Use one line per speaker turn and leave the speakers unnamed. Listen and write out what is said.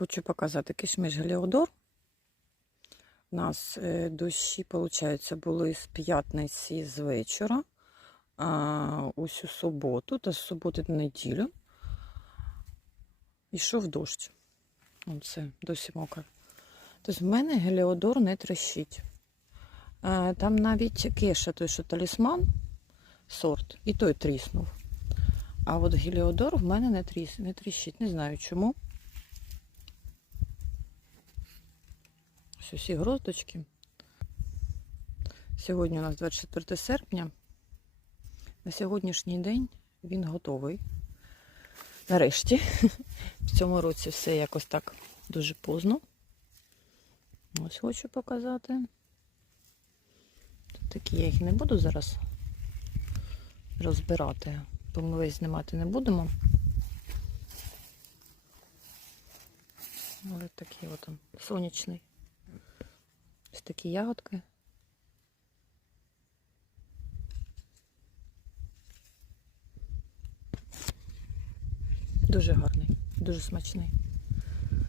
Хочу показати кишмиш Геліодор. У нас е, дощі, виходить, були з п'ятниці з вечора. А, усю суботу та з суботи на неділю. Ішов дощ. Оце досі мокре. Тобто в мене Геліодор не трещить. А, там навіть кеша, той, що талісман, сорт, і той тріснув. А от Геліодор в мене не тріщить. Не знаю чому. Ось усі гроздочки. Сьогодні у нас 24 серпня. На сьогоднішній день він готовий. Нарешті. В цьому році все якось так дуже поздно. Ось хочу показати. Такі я їх не буду зараз розбирати, бо ми весь знімати не будемо. Але такий от он, сонячний. Такі ягодки. Дуже гарний, дуже смачний.